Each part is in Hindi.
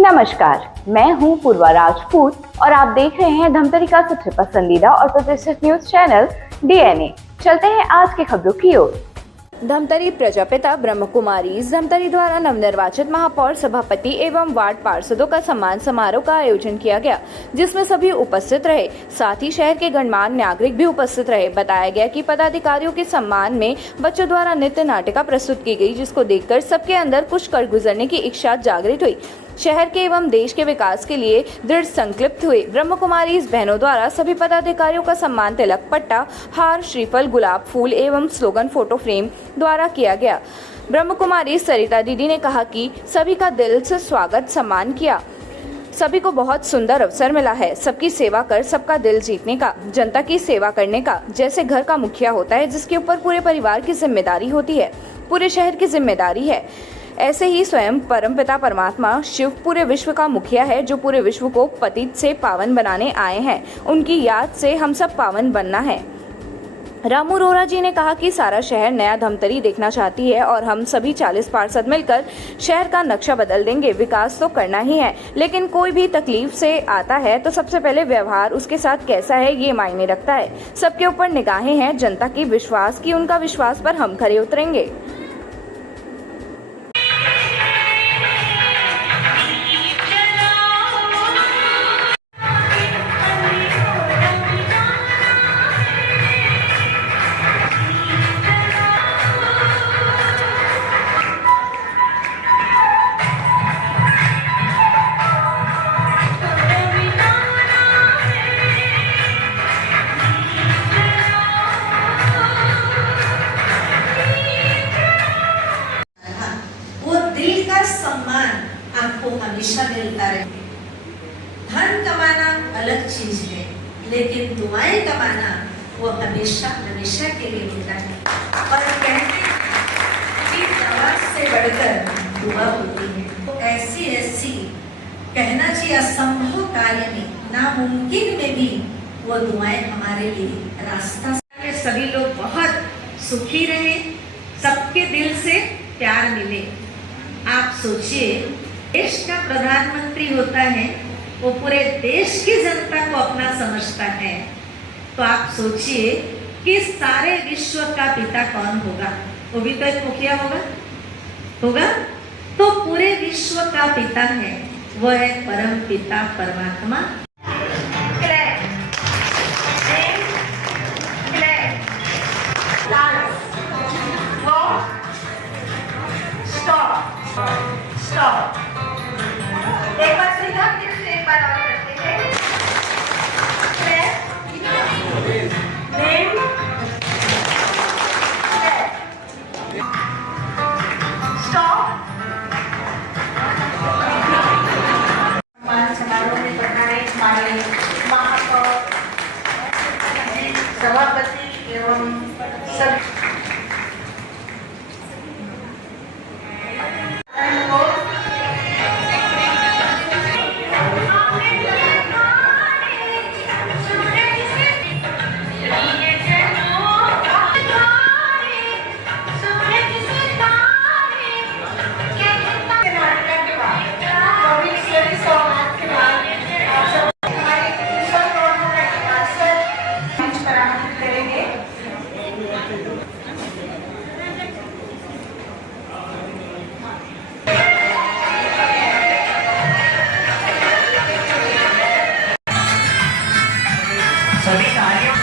नमस्कार, मैं हूं पूर्वा राजपूत और आप देख रहे हैं धमतरी का सबसे पसंदीदा और प्रतिष्ठित न्यूज चैनल डीएनए। चलते हैं आज की खबरों की ओर। धमतरी प्रजापिता ब्रह्म कुमारी धमतरी द्वारा नवनिर्वाचित महापौर, सभापति एवं वार्ड पार्षदों का सम्मान समारोह का आयोजन किया गया, जिसमें सभी उपस्थित रहे। साथ ही शहर के गणमान्य नागरिक भी उपस्थित रहे। बताया गया कि पदाधिकारियों के सम्मान में बच्चों द्वारा नृत्य नाटिका प्रस्तुत की गई, जिसको देखकर सबके अंदर कुछ कर गुजरने की इच्छा जागृत हुई। शहर के एवं देश के विकास के लिए दृढ़ संकल्पित हुए ब्रह्म कुमारी बहनों द्वारा सभी पदाधिकारियों का सम्मान तिलक, पट्टा, हार, श्रीफल, गुलाब फूल एवं स्लोगन फोटो फ्रेम द्वारा किया गया। ब्रह्म कुमारी सरिता दीदी ने कहा कि सभी का दिल से स्वागत सम्मान किया। सभी को बहुत सुंदर अवसर मिला है, सबकी सेवा कर सबका दिल जीतने का, जनता की सेवा करने का। जैसे घर का मुखिया होता है जिसके ऊपर पूरे परिवार की जिम्मेदारी होती है, पूरे शहर की जिम्मेदारी है, ऐसे ही स्वयं परमपिता परमात्मा शिव पूरे विश्व का मुखिया है, जो पूरे विश्व को पतित से पावन बनाने आए हैं। उनकी याद से हम सब पावन बनना है। रामू रोहरा जी ने कहा कि सारा शहर नया धमतरी देखना चाहती है और हम सभी 40 पार्षद मिलकर शहर का नक्शा बदल देंगे। विकास तो करना ही है, लेकिन कोई भी तकलीफ से आता है तो सबसे पहले व्यवहार उसके साथ कैसा है ये मायने रखता है। सबके ऊपर निगाहें हैं जनता की विश्वास की, उनका विश्वास पर हम खरे उतरेंगे। सम्मान आपको हमेशा मिलता रहे। धन कमाना अलग चीज है, लेकिन दुआएं कमाना वो हमेशा हमेशा के लिए मिलता है। और कहते हैं कि दवा से बढ़कर दुआ होती है। तो ऐसी कहना चाहिए असंभव कार्य में, नामुमकिन में भी वो दुआएं हमारे लिए रास्ता। सभी लोग बहुत सुखी रहे, सबके दिल से प्यार मिले। आप सोचिए, देश का प्रधानमंत्री होता है, वो पूरे देश की जनता को अपना समझता है। तो आप सोचिए कि सारे विश्व का पिता कौन होगा? वो भी तो एक मुखिया होगा। तो पूरे विश्व का पिता है, वो है परम पिता परमात्मा। स्टॉप। एक बार सीधा, फिर एक बार और करते हैं। स्टॉप। समारोह में बनाए हमारे महापौर, सभापति एवं सब सभी कार्यों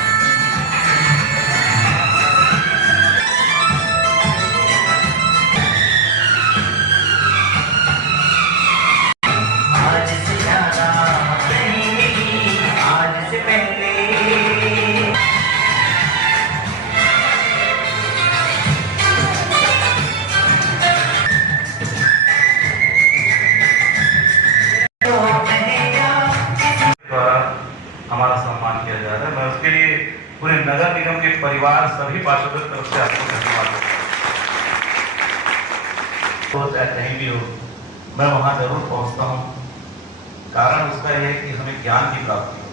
आज से ज्यादा आज से पहले हमारा सम्मान किया जा रहा है। मैं उसके लिए पूरे नगर निगम के परिवार, सभी पार्षदों की तरफ से आपको धन्यवाद देता हूं। चाहे कहीं भी हो, मैं वहां जरूर पहुंचता हूं। कारण उसका यह है कि हमें ज्ञान की प्राप्ति हो,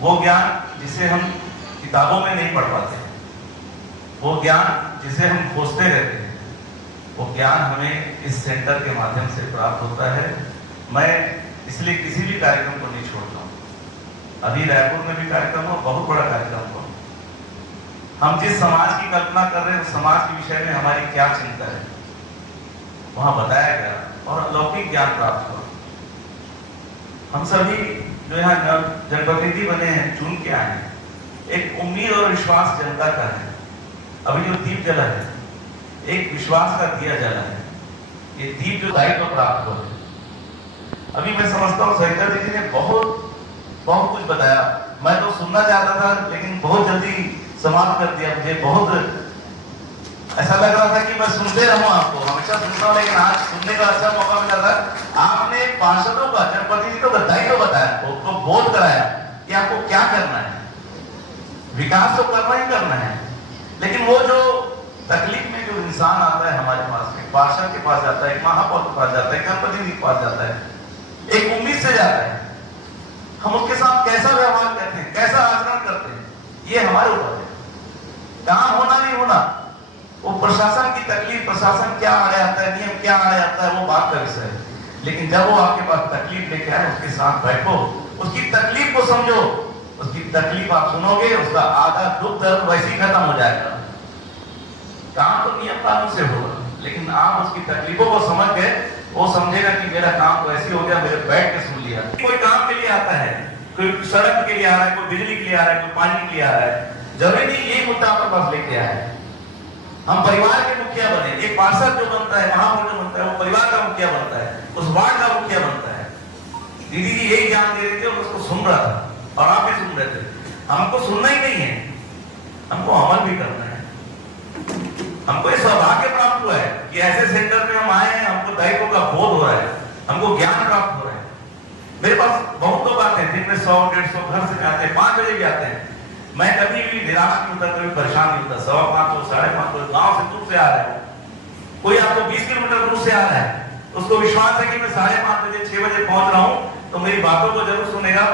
वो ज्ञान जिसे हम किताबों में नहीं पढ़ पाते, वो ज्ञान जिसे हम खोजते रहते हैं, वो ज्ञान हमें इस सेंटर के माध्यम से प्राप्त होता है। मैं इसलिए किसी भी कार्यक्रम को नहीं छोड़ता हूँ। अभी रायपुर में भी कार्यक्रम हो, बहुत बड़ा कार्यक्रम हो, हम जिस समाज की कल्पना कर रहे हैं उस समाज के विषय में हमारी क्या चिंता है वहां बताया गया और अलौकिक ज्ञान प्राप्त हुआ। हम सभी जो यहाँ जनप्रतिनिधि बने हैं, चुन के आए हैं, एक उम्मीद और विश्वास जनता का है। अभी जो दीप जला है एक विश्वास का दिया जला है। ये दीप जो दायित्व प्राप्त हो, अभी मैं समझता हूँ सरिता जी ने बहुत कुछ बताया। मैं तो सुनना चाहता था लेकिन बहुत जल्दी समाप्त कर दिया। मुझे बहुत ऐसा लग रहा था कि मैं सुनते रहूं, आपको हमेशा सुनता हूं, लेकिन आज सुनने का अच्छा मौका मिला था। आपने पार्षदों का, जनप्रतिनिधियों का दायित्व बताया, उनको बोध कराया कि आपको क्या करना है। विकास तो करना ही करना है, लेकिन वो जो तकलीफ में जो इंसान आता है हमारे पास में, पार्षद के पास जाता है, महापौर के पास जाता है, जनप्रतिनिधि के पास जाता है, एक उम्मीद से जाता है, हम उसके साथ कैसा व्यवहार करते हैं, कैसा आचरण करते हैं, ये हमारे ऊपर है। काम होना नहीं होना वो प्रशासन की तकलीफ, प्रशासन क्या आ जाता है, नियम क्या आ जाता है, वो बात का विषय है। लेकिन जब वो आपके पास तकलीफ लेके आए, उसके साथ बैठो, उसकी तकलीफ को समझो, उसकी तकलीफ आप सुनोगे, उसका आधा दुख दर्द वैसे ही खत्म हो जाएगा। काम तो नियम कानून से होगा, लेकिन आप उसकी तकलीफों को समझ गए, वो समझेगा कि मेरा काम तो ऐसे हो गया, मेरे बैठ के सुन लिया। कोई काम के लिए आता है, कोई सड़क के लिए आ रहा है, कोई बिजली के लिए आ रहा है, कोई पानी के लिए आ रहा है, जरूरी नहीं ये मुद्दा आपके पास लेके आया है। हम परिवार के मुखिया बने, एक पार्षद जो बनता है, महापौर जो बनता है, वो परिवार का मुखिया बनता है, उस वार्ड का मुखिया बनता है। दीदी जी यही ज्ञान दे रही थी और उसको सुन रहा था और आप भी सुन रहे थे। हमको सुनना ही नहीं है, हमको अमल भी करना है। हमको ये सौभाग्य प्राप्त हुआ है कि ऐसे सेंटर में हम आए हैं, हमको दायित्व का बोध हो रहा है, हमको ज्ञान प्राप्त हो रहा है। मेरे पास बहुत लोग आते हैं, दिन में 100-150 घर से आते हैं, 5 बजे भी आते हैं। मैं कभी भी निराश नहीं होता, कभी परेशान नहीं होता। 5:15, 5:30 गांव से दूर से आ रहा है, कोई आपको 20 किलोमीटर दूर से आ रहा है, उसको विश्वास है कि मैं 5:30 बजे 6 बजे पहुंच रहा हूं तो मेरी बातों को जरूर सुनेगा।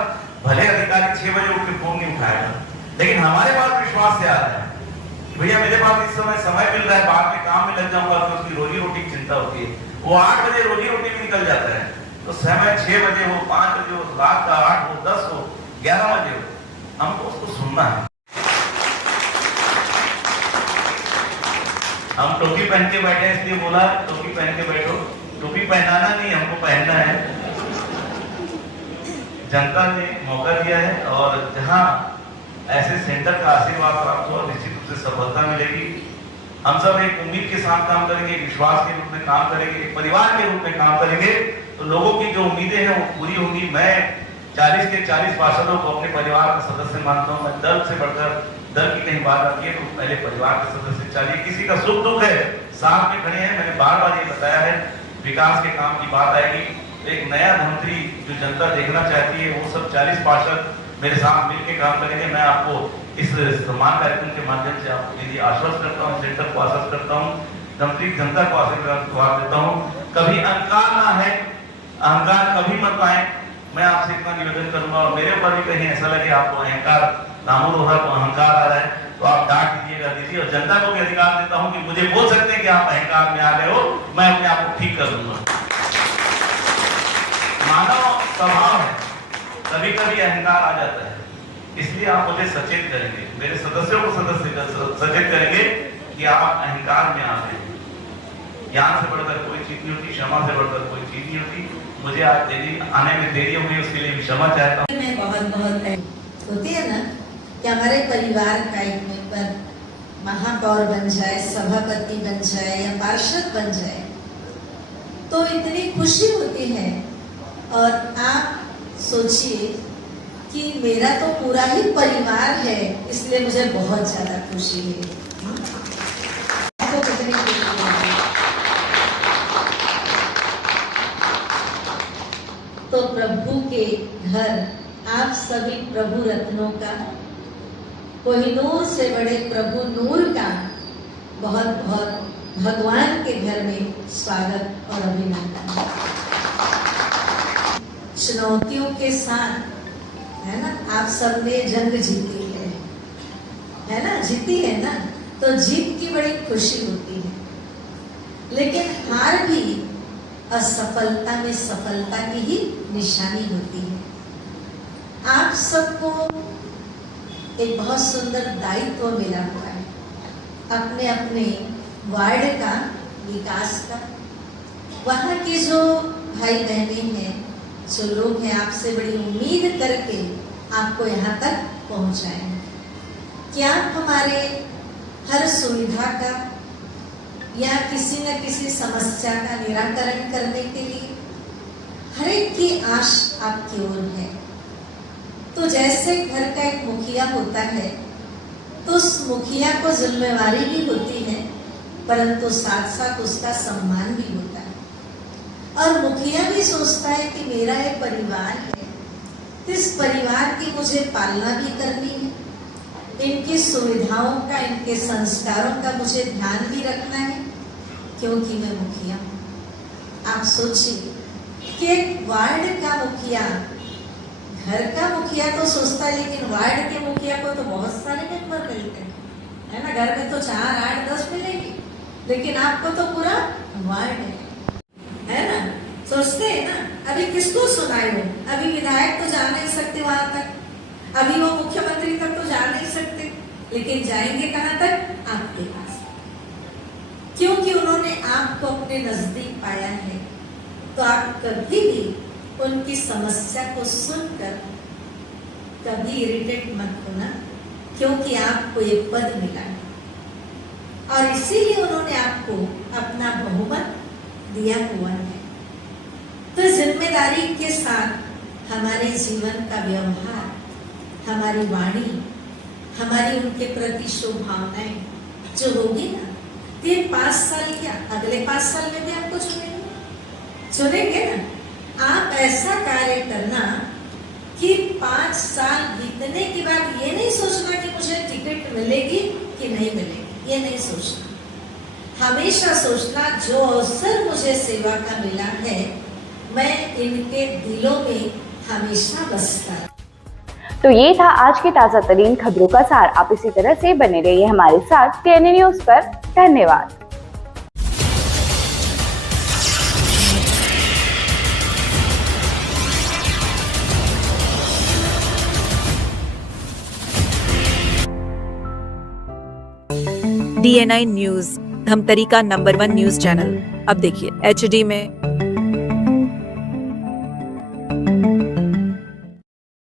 भले अधिकारी 6 बजे उठ के फोन नहीं उठाएगा, लेकिन हमारे पास विश्वास से आ रहा है कि भैया मेरे पास इस समय मिल रहा है, बाद में काम में लग जाऊंगा तो उसकी रोजी रोटी की चिंता होती है। वो 8 बजे रोजी रोटी भी निकल जाता है, तो समय 6 बजे हो, 5 बजे हो, रात का 8 हो, 10 हो, 11 बजे हो, हमको उसको सुनना है। हम टोपी पहन के बैठे इसलिए बोला टोपी पहन के बैठो, टोपी पहनाना नहीं, हमको पहनना है। जनता ने मौका दिया है और जहां ऐसे सेंटर का आशीर्वाद प्राप्त हो, निश्चित रूप से सफलता मिलेगी। हम सब एक उम्मीद के साथ काम करेंगे, विश्वास के रूप में काम करेंगे, एक परिवार के रूप में काम करेंगे, तो लोगों की जो उम्मीदें हैं वो पूरी होंगी। मैं 40 के 40 पार्षदों को अपने परिवार का सदस्य मानता हूँ। मैं दल से बढ़कर, दल की कहीं बात आती है तो पहले परिवार के सदस्य चाहिए। किसी का सुख दुख है, साथ में खड़े हैं। मैंने बार बार ये बताया है, विकास के काम की बात आएगी, एक नया धमतरी जो जनता देखना चाहती है, वो सब 40 पार्षद मेरे साथ मिलकर काम करेंगे। मैं आपको इस सम्मान कार्यक्रम के माध्यम से आपको यदि आश्वस्त करता हूँ, सेंटर को आश्वस्त करता हूँ, धमतरी जनता को आशीर्वाद देता हूँ, कभी अहंकार ना है, अहंकार कभी मत पाए। मैं आपसे इतना निवेदन करूंगा और मेरे ऊपर भी कहीं ऐसा लगे आपको अहंकार नामूर हो रहा है, तो अहंकार आ रहा है, तो आप डांट दीजिएगा दीदी। और जनता को भी अधिकार देता हूं कि मुझे बोल सकते हैं कि आप अहंकार में आ गए हो, मैं अपने आप को ठीक कर दूंगा। मानव स्वभाव है, कभी कभी अहंकार आ जाता है, इसलिए आप मुझे सचेत करेंगे, मेरे सदस्यों को सचेत करेंगे कि आप अहंकार में आ गए। ज्ञान से बढ़कर कोई चीज नहीं होती, क्षमा से बढ़कर कोई चीज नहीं होती। मुझे आज देरी आने में देरी हो गई, उसके लिए भी क्षमा चाहता हूँ। मैं बहुत होती है ना कि हमारे परिवार का एक मेंबर महापौर बन जाए, सभापति बन जाए या पार्षद बन जाए तो इतनी खुशी होती है। और आप सोचिए कि मेरा तो पूरा ही परिवार है, इसलिए मुझे बहुत ज्यादा खुशी है। तो कितनी खुशी है। तो प्रभु के घर आप सभी प्रभु रत्नों का, कोहिनूर से बड़े प्रभु नूर का बहुत बहुत भगवान के घर में स्वागत और अभिनंदन। चुनौतियों के साथ, है ना, आप सबने जंग जीती है ना, जीती है ना, तो जीत की बड़ी खुशी होती है। लेकिन हार भी असफलता में सफलता की ही निशानी होती है। आप सबको एक बहुत सुंदर दायित्व मिला हुआ है अपने अपने वार्ड का विकास का। वहाँ के जो भाई बहने हैं, जो लोग हैं, आपसे बड़ी उम्मीद करके आपको यहाँ तक पहुँचाए कि आप हमारे हर सुविधा का या किसी न किसी समस्या का निराकरण करने के लिए हर एक की आश आपकी ओर है। तो जैसे घर का एक मुखिया होता है तो उस मुखिया को जिम्मेवारी भी होती है, परंतु साथ साथ उसका सम्मान भी होता है। और मुखिया भी सोचता है कि मेरा एक परिवार है, इस परिवार की मुझे पालना भी करनी है, इनकी सुविधाओं का, इनके संस्कारों का मुझे ध्यान भी रखना है, क्योंकि मैं मुखिया हूँ। आप सोचिए कि एक वार्ड का मुखिया, घर का मुखिया तो सोचता है, लेकिन वार्ड के मुखिया को तो बहुत सारे मेंबर मिलते हैं, है ना। घर में तो 4, 8, 10 मिलेंगे, लेकिन आपको तो पूरा वार्ड है ना। सोचते हैं ना, अभी किसको सुनाए हो, अभी विधायक तो जा नहीं सकते वहां तक, अभी वो मुख्यमंत्री तक तो जा नहीं सकते, लेकिन जाएंगे कहां तक? आपके पास, क्योंकि उन्होंने आपको अपने नजदीक पाया है। तो आप कभी भी उनकी समस्या को सुनकर कभी इरिटेट मत होना, क्योंकि आपको ये पद मिला है और इसीलिए उन्होंने आपको अपना बहुमत दिया हुआ है। तो जिम्मेदारी के साथ हमारे जीवन का व्यवहार, हमारी वाणी, हमारी उनके प्रति शुभभावनाएं जो होगी ना, ये 5 साल क्या, अगले 5 साल में भी आपको चुनेंगे ना। आप ऐसा कार्य करना कि 5 साल बीतने के बाद ये नहीं सोचना कि मुझे टिकट मिलेगी कि नहीं मिलेगी, ये नहीं सोचना। हमेशा सोचना जो अवसर मुझे सेवा का मिला है, मैं इनके दिलों में हमेशा बसता है। तो ये था आज के ताजा तरीन खबरों का सार। आप इसी तरह से बने रहिए हमारे साथ डीएनए न्यूज पर। धन्यवाद। DNI न्यूज, धमतरी का नंबर 1 न्यूज चैनल। अब देखिए HD में,